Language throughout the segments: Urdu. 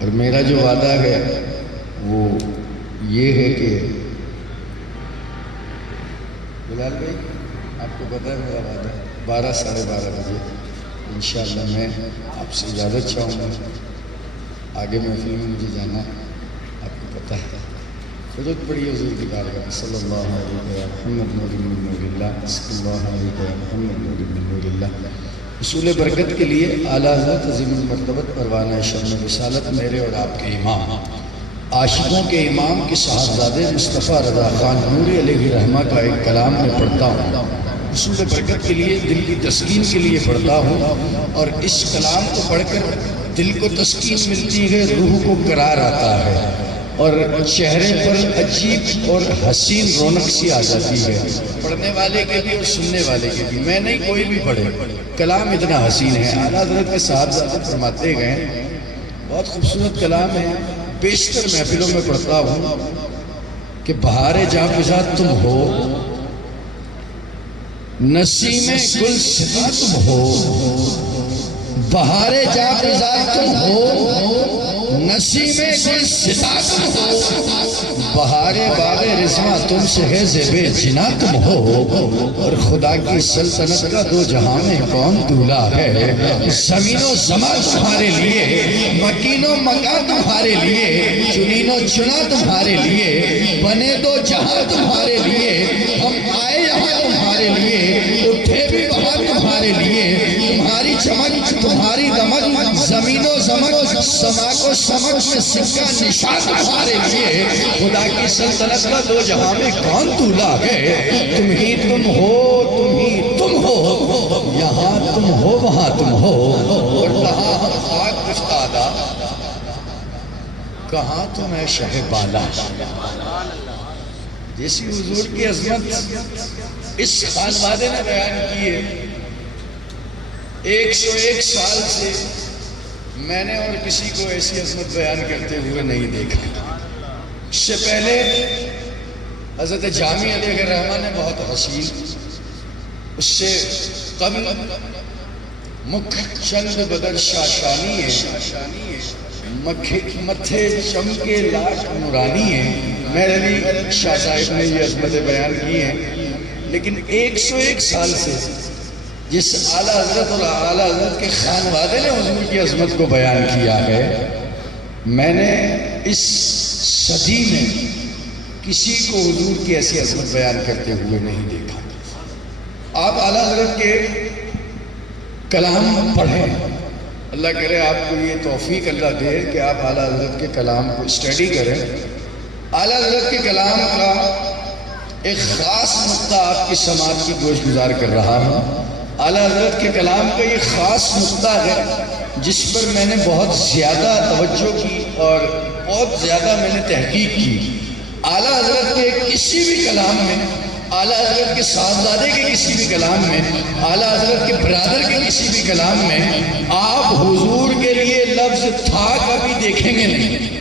اور میرا جو وعدہ ہے وہ یہ ہے کہ بلال بھائی آپ کو پتہ ہے میرا وعدہ 12 ساڑھے 12 بجے انشاءاللہ میں آپ سے اجازت چاہوں گا. آگے محفل میں مجھے جانا ہے، آپ کو پتہ ہے. درود پڑھیے حضور کی بارگاہ میں صلی اللہ علیہ محمد نور من نور اللہ، صلی اللہ علیہ محمد نور من نور اللہ. حصول برکت کے لیے اعلیٰ حضرت عظیم المرتبت پروانہ شرم رسالت میرے اور آپ کے امام، عاشقوں کے امام کے صاحبزادے مصطفیٰ رضا خان نوری علیہ رحمہ کا ایک کلام میں پڑھتا ہوں. حصول برکت کے لیے، دل کی تسکین کے لیے پڑھتا ہوں، اور اس کلام کو پڑھ کر دل کو تسکین ملتی ہے، روح کو قرار آتا ہے، اور چہرے پر عجیب اور حسین رونق سی آ جاتی ہے، پڑھنے والے کے بھی اور سننے والے کے بھی. میں نہیں، کوئی بھی پڑھے، کلام اتنا حسین ہے. اعلیٰ حضرت کے صاحبزادے فرماتے گئے، بہت خوبصورت کلام ہے. بیشتر محفلوں میں پڑھتا ہوں کہ بہار جاں فضا تم ہو، نسیم گل ستا تم ہو. بہار جاں فضا تم ہو، نسیم گل ستا تم ہو. بہار باغ رضواں تم سے ہے زیب جنا تم ہو. اور خدا کی سلطنت کا دو جہاں میں کون دولا ہے. زمین و زمان تمہارے لیے، مکین و مکان تمہارے لیے، چنین و چنا تمہارے لیے، بنے دو جہاں تمہارے لیے. ہم آئے یہاں تمہارے لیے، اٹھے بھی وہاں تمہارے لیے. تمہاری چمک، تمہاری دمک، زمین و زمک، سماک و سمک میں سکہ نشان تمہارے لیے. خدا کی سلطنت کا دو جہاں میں کون دولا ہے. تم ہی تم ہو، تم ہی تم ہو، یہاں تم ہو وہاں تم ہو. اور کہاں ہم خاک گفتادہ، کہاں تم ہے شہ بالا. جیسی حضور کی عظمت اس خانوادے نے بیان کی ہے، 101 سال سے میں نے اور کسی کو ایسی عظمت بیان کرتے ہوئے نہیں دیکھا. اس سے پہلے حضرت جامی علیہ الرحمہ نے بہت حسین، اس سے قبل مکھ چند بدر شاشانی ہے، متھے چمکے لاٹ نورانی ہے. میرے بھی شاہ صاحب نے یہ عظمتیں بیان کی ہیں. لیکن 101 سال سے جس اعلیٰ حضرت اور اعلیٰ حضرت کے خانوادے نے حضور کی عظمت کو بیان کیا ہے، میں نے اس صدی میں کسی کو حضور کی ایسی عظمت بیان کرتے ہوئے نہیں دیکھا. آپ اعلیٰ حضرت کے کلام پڑھیں، اللہ کرے آپ کو یہ توفیق اللہ دے کہ آپ اعلیٰ حضرت کے کلام کو اسٹڈی کریں. اعلیٰ حضرت کے کلام کا ایک خاص نقطہ آپ کی سماعت کی گوش گزار کر رہا ہوں. اعلیٰ حضرت کے کلام کا یہ خاص نقطہ ہے جس پر میں نے بہت زیادہ توجہ کی اور بہت زیادہ میں نے تحقیق کی. اعلیٰ حضرت کے کسی بھی کلام میں، اعلیٰ حضرت کے صاحبزادے کے کسی بھی کلام میں، اعلیٰ حضرت کے برادر کے کسی بھی کلام میں آپ حضور کے لیے لفظ تھا کبھی دیکھیں گے نہیں.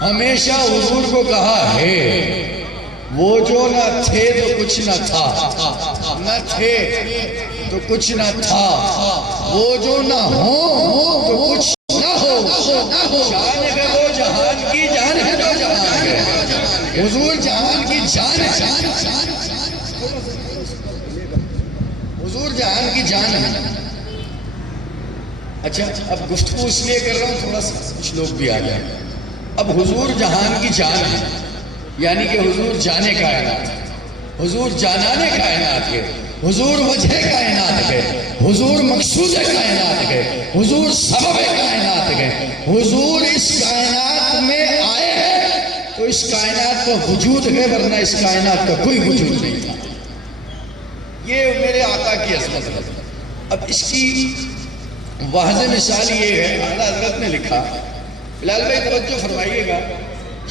ہمیشہ حضور کو کہا ہے. وہ جو نہ تھے تو کچھ نہ تھا، نہ تھے تو کچھ نہ تھا. وہ جو نہ ہو تو کچھ نہ ہو. جان ہے وہ جہان کی جان ہے تو جہان ہے. حضور جہان کی جان ہے، حضور جہان کی جان ہے. اچھا، اب گفتگو اس لیے کر رہا ہوں تھوڑا سا کچھ لوگ بھی آ جائیں. اب حضور جہان کی جان ہے، یعنی کہ حضور جانے کائنات ہے، حضور جانانے کائنات ہے، حضور وجہ کائنات ہے، حضور مقصود کائنات ہے، حضور سبب کائنات ہے. حضور اس کائنات میں آئے ہیں تو اس کائنات کا وجود ہے، ورنہ اس کائنات کا کوئی وجود نہیں تھا. یہ میرے آقا کی عظمت ہے. اب اس کی واضح مثال یہ ہے، اعلیٰ حضرت نے لکھا، بلال بھائی توجہ فرمائیے گا،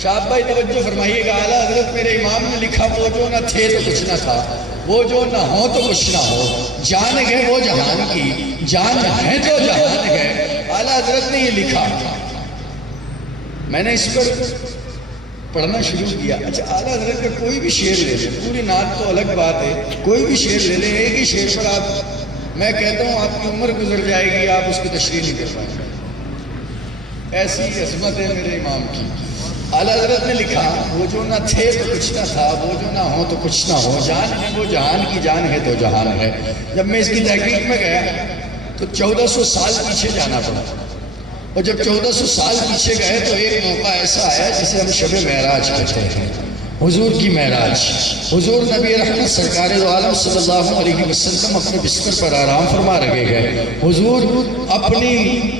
شاہب بھائی توجہ فرمائیے گا. اعلیٰ حضرت میرے امام نے لکھا، وہ جو نہ تھے تو کچھ نہ تھا، وہ جو نہ ہو تو کچھ نہ ہو. جان ہے وہ جہان کی، جان ہے تو جہان ہے. اعلیٰ حضرت نے یہ لکھا. میں نے اس پر پڑھنا شروع کیا. اچھا، اعلیٰ حضرت کا کوئی بھی شعر لے لیں، پوری نعت تو الگ بات ہے، کوئی بھی شعر لے لیں، ایک ہی شعر پر آپ، میں کہتا ہوں آپ کی عمر گزر جائے گی، آپ اس کی تشریح نہیں کر پائیں گے. ایسی عظمت ہے میرے امام کی. اعلیٰ حضرت نے لکھا وہ جو نہ تھے تو کچھ نہ تھا، وہ جو نہ ہو تو کچھ نہ ہو، جان ہے وہ جہان کی جان ہے تو جہان ہے. جب میں اس کی تحقیق میں گیا تو 1400 سال پیچھے جانا پڑا، اور جب 1400 سال پیچھے گئے تو ایک موقع ایسا آیا جسے ہم شب معراج کہتے ہیں، حضور کی معراج. حضور نبی رحمت سرکار دو عالم صلی اللہ علیہ وسلم اپنے بستر پر آرام فرما رہے گئے. حضور اپنی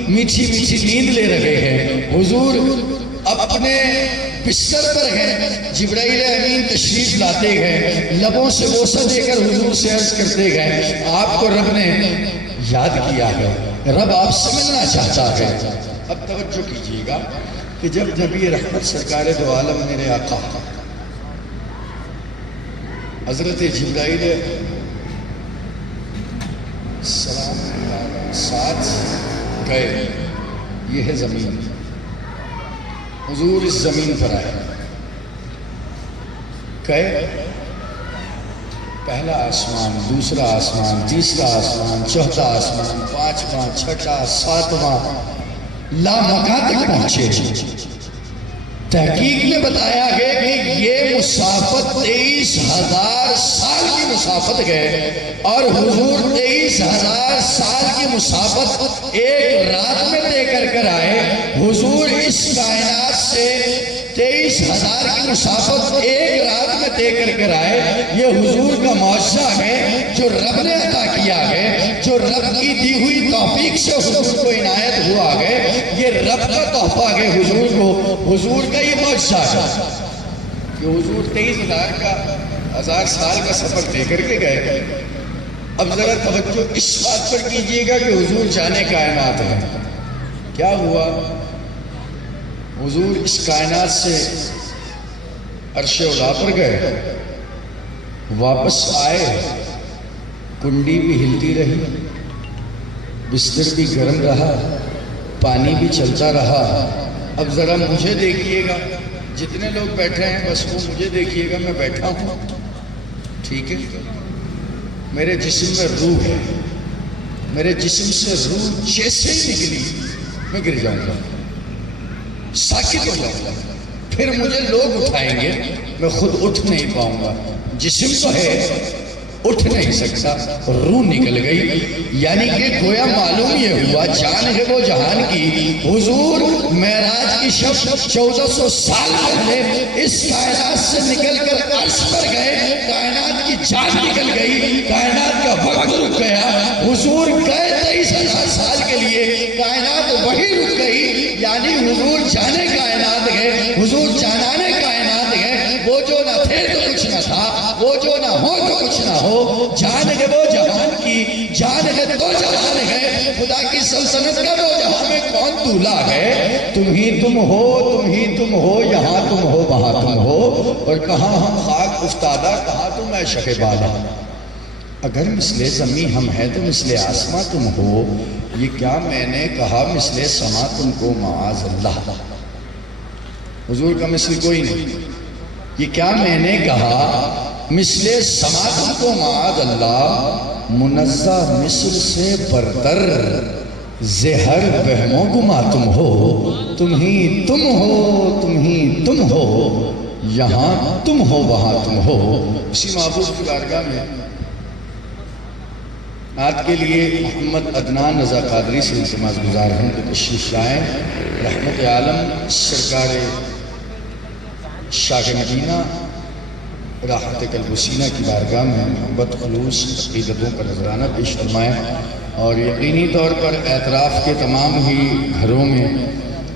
میٹھی میٹھی نیند لے رہے ہیں. حضور اپنے بستر پر ہیں. جبرائیل امین تشریف لاتے گئے، لبوں سے بوسہ دے کر حضور سے عرض کرتے گئے آپ کو رب نے یاد کیا ہے، رب آپ سے ملنا چاہتا ہے. اب توجہ کیجیے گا کہ جب نبی رحمت سرکار دو عالم میرے آقا حضرت جبرائیل سلام ساتھ گئے، یہ ہے زمین. حضور اس زمین پر آئے، گئے پہلا آسمان، دوسرا آسمان، تیسرا آسمان، چوتھا آسمان، پانچواں، چھٹا، ساتواں، لامکان تک پہنچے. تحقیق میں بتایا گیا کہ یہ مسافت 23,000 سال کی مسافت گئے، اور حضور 23,000 سال کی مسافت ایک رات میں طے کر آئے. حضور اس کائنات سے 23,000 کی مسافت ایک رات میں طے کر آئے. یہ حضور کا معجزہ ہے جو رب نے عطا کیا ہے، جو رب کی دی ہوئی توفیق سے حضور کو عنایت ہوا ہے. یہ رب کا تحفہ ہے حضور کو، حضور کا یہ معجزہ ہے کہ حضور 23,000 سال کا سفر طے کر کے گئے. اب ذرا توجہ اس بات پر کیجئے گا کہ حضور جانے کائنات ہے. کیا ہوا؟ حضور اس کائنات سے عرش اولا پر گئے، واپس آئے، کنڈی بھی ہلتی رہی، بستر بھی گرم رہا، پانی بھی چلتا رہا. اب ذرا مجھے دیکھیے گا، جتنے لوگ بیٹھے ہیں بس وہ مجھے دیکھیے گا، میں بیٹھا ہوں، ٹھیک ہے؟ میرے جسم میں روح ہے، میرے جسم سے روح جیسے ہی نکلی میں گر جاؤں گا، ساکت ہو جاؤں گا. پھر مجھے لوگ اٹھائیں گے، میں خود اٹھ نہیں پاؤں گا. جسم تو ہے، اٹھ نہیں سکتا، روح نکل گئی. یعنی کہ گویا معلوم یہ ہوا جان ہے وہ جہان کی. حضور معراج کی شب 1400 سال پہلے اس کائنات سے نکل کر عرش پر گئے، کائنات کی جان نکل گئی، کائنات کا وقت رک گیا. حضور گئے 23,000 سال کے لیے، کائنات وہی رک گئی. یعنی حضور جانے کائنات گئے، حضور جانانے کائنات گئے. وہ جو نہ تھے تو کچھ نہ تھا، وہ جو نہ ہو تو کچھ نہ ہو. جان ہے وہ جہان کی، جان ہے تو جہان ہے. خدا کی سلطنت کا دو جہاں میں کون دولہ ہے؟ تم ہی تم ہو، تم ہی تم ہو، یہاں تم ہو وہاں تم ہو. اور کہاں ہم خاک افتادہ، کہاں تم اے شق بالا. اگر مثل زمین ہم ہے تو مثل آسماں تم ہو. یہ کیا میں نے کہا مثل سما تم کو معاذ اللہ. حضور کا مثل کوئی نہیں. یہ کیا میں نے کہا مثل سما تم کو معاذ اللہ. منزہ مثل سے برتر زہر وہم و گما تم ہو. تم ہی تم ہو، تم ہی تم ہو، یہاں تم ہو وہاں تم ہو. اسی معبود کی بارگاہ میں نعت کے لیے محمد عدنان رضا قادری سے التماس گزار ہوں کہ تشریف لائیں. رحمت عالم سرکار شاہ مدینہ راحت قلب و سینہ کی بارگاہ میں محبت خلوص عقیدتوں کا نذرانہ پیش فرمائیں. اور یقینی طور پر اعتراف کے تمام ہی گھروں میں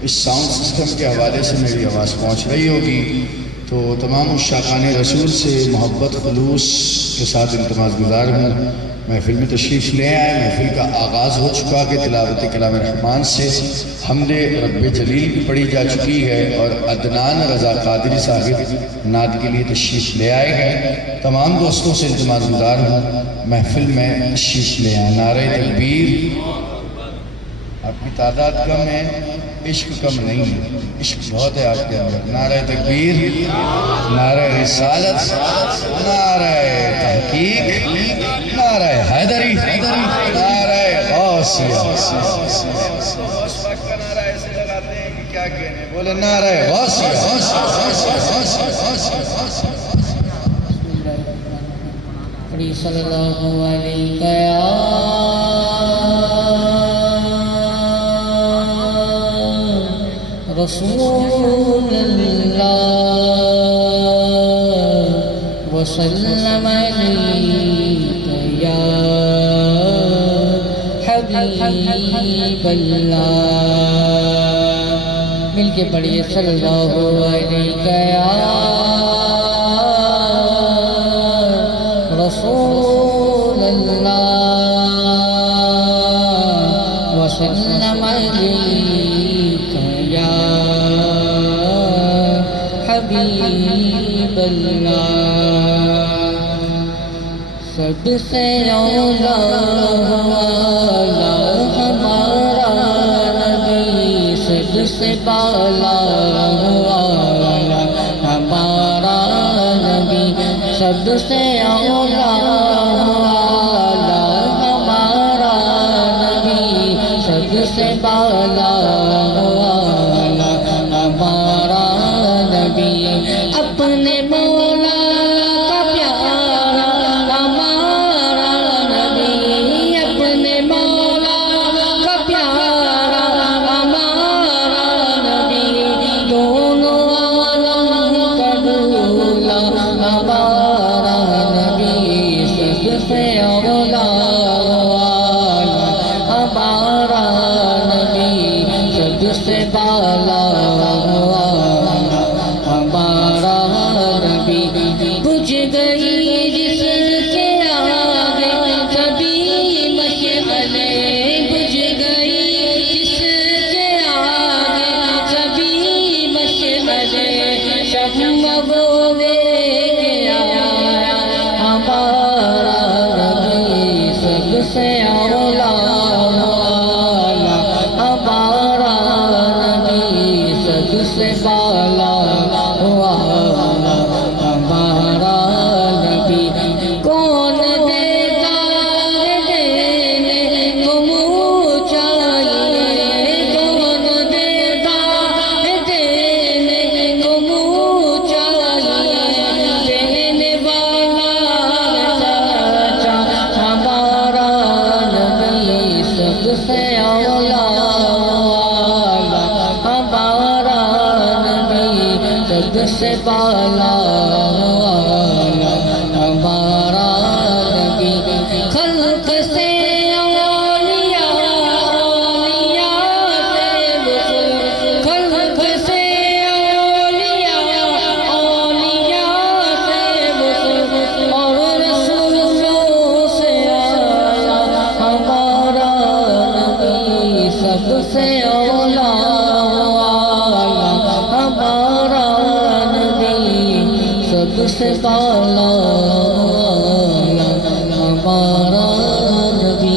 اس ساؤنڈ سسٹم کے حوالے سے میری آواز پہنچ رہی ہوگی. تو تمام الشاقان رسول سے محبت خلوص کے ساتھ التماس گزار ہوں محفل میں تشریف لے آئے. محفل کا آغاز ہو چکا کہ تلاوت کلام رحمان سے حمد رب جلیل بھی پڑھی جا چکی ہے، اور عدنان رضا قادری صاحب نعت کے لیے تشریف لے آئے ہیں. تمام دوستوں سے التماس گزار ہوں محفل میں تشریف لے آئے. نعرہ تکبیر. آپ کی تعداد کم ہے، عشق کم نہیں ہے، عشق بہت ہے آپ کے اندر. نعرہ تکبیر، نعرہ رسالت، نعرہ تحقیق، نعرہ حیدری، نعرہ غوثیہ. چاہتے ہیں کہ کیا کہنے بولے نعرہ غوثیہ صلی اللہ علیہ یا رسول اللہ وسلم علیک یا حبیب اللہ مل کے پڑھیے صلی اللہ علیہ یا رسول اللہ وسلم علیک یا حبیب اللہ سب سے اولا والا ہمارا نبی سب سے بالا والا ہمارا نبی سب سے اولا والا ہمارا نبی سب سے بالا والا ہمارا نبی اپنے مولا کا پیارا ہمارا نبی اپنے مولا کا پیارا ہمارا نبی دونوں عالم کا دولا ہمارا نبی سب سے اولا والا ہمارا نبی سب سے بالا والا ہمارا نبی بجھ گئی جس کے آگے سبھی مشعلیں بجھ گئی جس کے آگے سبھی مشعلیں شمع وہ لے کے آیا ہمارا نبی سب سے اولا والا ہمارا نبی سب سے بالا والا ہمارا نبی کون دیتا ہے دینے کو منہ چاہیے کون دیتا ہے دینے کو منہ چاہیے دینے والا سچا ہمارا نبی سب سے اولا والا ہمارا نبی سب سے بالا والا ہمارا نبی خلق سے اولیاء سے رسول خلق سے اولیاء سے رسول اور رسولوں سے آیا ہمارا نبی سب سے اولا والا ہمارا نبی سب سے بالا والا ہمارا نبی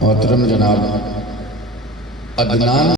محترم جناب عدنان